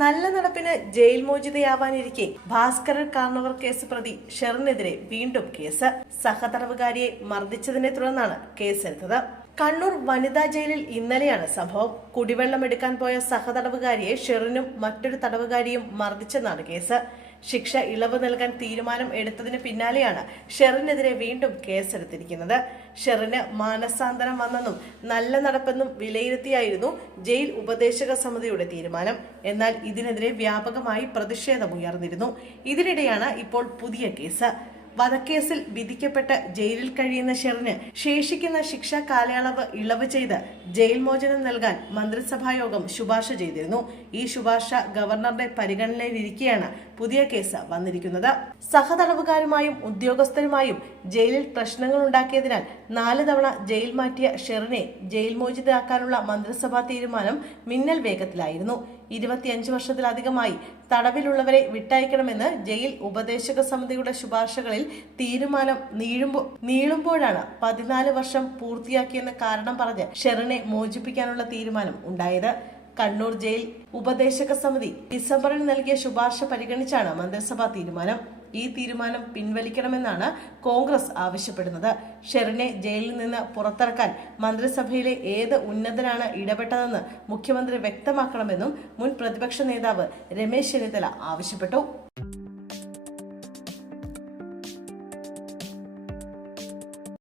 നല്ല നടപ്പിന് jail മോചിതയാവാനിരിക്കെ Bhaskaran കാർണവർ case പ്രതി ഷെറിനെതിരെ വീണ്ടും കേസ്. സഹതടവുകാരിയെ മർദ്ദിച്ചതിനെ തുടർന്നാണ് കേസെടുത്തത്. കണ്ണൂർ വനിതാ ജയിലിൽ ഇന്നലെയാണ് സംഭവം. കുടിവെള്ളം എടുക്കാൻ പോയ സഹതടവുകാരിയെ ഷെറിനും മറ്റൊരു തടവുകാരിയും മർദ്ദിച്ചെന്നാണ് കേസ്. ശിക്ഷ ഇളവ് നൽകാൻ തീരുമാനം എടുത്തതിന് പിന്നാലെയാണ് ഷെറിനെതിരെ വീണ്ടും കേസെടുത്തിരിക്കുന്നത്. ഷെറിന് മാനസാന്തരം വന്നെന്നും നല്ല നടപ്പെന്നും വിലയിരുത്തിയായിരുന്നു ജയിൽ ഉപദേശക സമിതിയുടെ തീരുമാനം. എന്നാൽ ഇതിനെതിരെ വ്യാപകമായി പ്രതിഷേധമുയർന്നിരുന്നു. ഇതിനിടെയാണ് ഇപ്പോൾ പുതിയ കേസ്. വധക്കേസിൽ വിധിക്കപ്പെട്ട് ജയിലിൽ കഴിയുന്ന ഷെറിന് ശേഷിക്കുന്ന ശിക്ഷാ കാലയളവ് ഇളവ് ചെയ്ത് ജയിൽ മോചനം നൽകാൻ മന്ത്രിസഭായോഗം ശുപാർശ ചെയ്തിരുന്നു. ഈ ശുപാർശ ഗവർണറുടെ പരിഗണനയിലിരിക്കെയാണ് പുതിയ കേസ് വന്നിരിക്കുന്നത്. സഹതടവുകാരുമായും ഉദ്യോഗസ്ഥരുമായും ജയിലിൽ പ്രശ്നങ്ങൾ ഉണ്ടാക്കിയതിനാൽ 4 തവണ ജയിൽ മാറ്റിയ ഷെറിനെ ജയിൽ മോചിതയാക്കാനുള്ള മന്ത്രിസഭാ തീരുമാനം മിന്നൽ വേഗത്തിലായിരുന്നു. 25 വർഷത്തിലധികമായി തടവിലുള്ളവരെ വിട്ടയക്കണമെന്ന് ജയിൽ ഉപദേശക സമിതിയുടെ ശുപാർശകളിൽ തീരുമാനം നീളുമ്പോഴാണ് 14 വർഷം പൂർത്തിയാക്കിയെന്ന കാരണം പറഞ്ഞ് ഷെറിനെ മോചിപ്പിക്കാനുള്ള തീരുമാനം ഉണ്ടായത്. കണ്ണൂർ ജയിൽ ഉപദേശക സമിതി ഡിസംബറിൽ നൽകിയ ശുപാർശ പരിഗണിച്ചാണ് മന്ത്രിസഭാ തീരുമാനം. ഈ തീരുമാനം പിൻവലിക്കണമെന്നാണ് കോൺഗ്രസ് ആവശ്യപ്പെടുന്നത്. ഷെറിനെ ജയിലിൽ നിന്ന് പുറത്തിറക്കാൻ മന്ത്രിസഭയിലെ ഏത് ഉന്നതനാണ് ഇടപെട്ടതെന്ന് മുഖ്യമന്ത്രി വ്യക്തമാക്കണമെന്നും മുൻ പ്രതിപക്ഷ നേതാവ് രമേശ് ചെന്നിത്തല ആവശ്യപ്പെട്ടു.